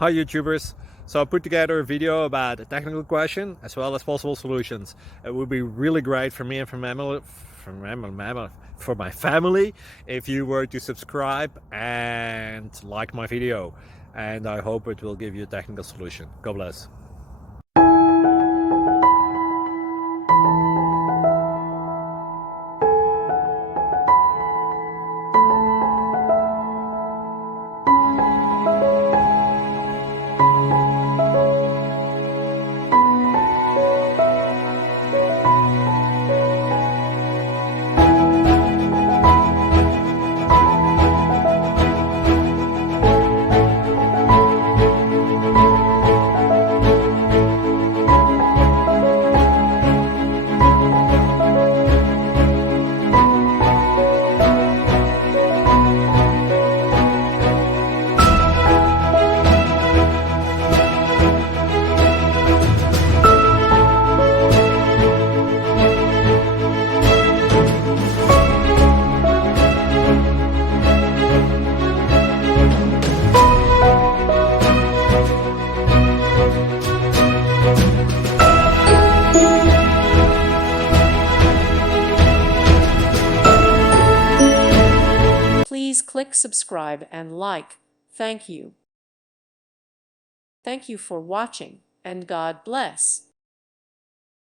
Hi YouTubers! So I put together a video about a technical question as well as possible solutions. It would be really great for me and for my family if you were to subscribe and like my video, and I hope it will give you a technical solution. God bless. Please click subscribe and like. Thank you. Thank you for watching, and God bless.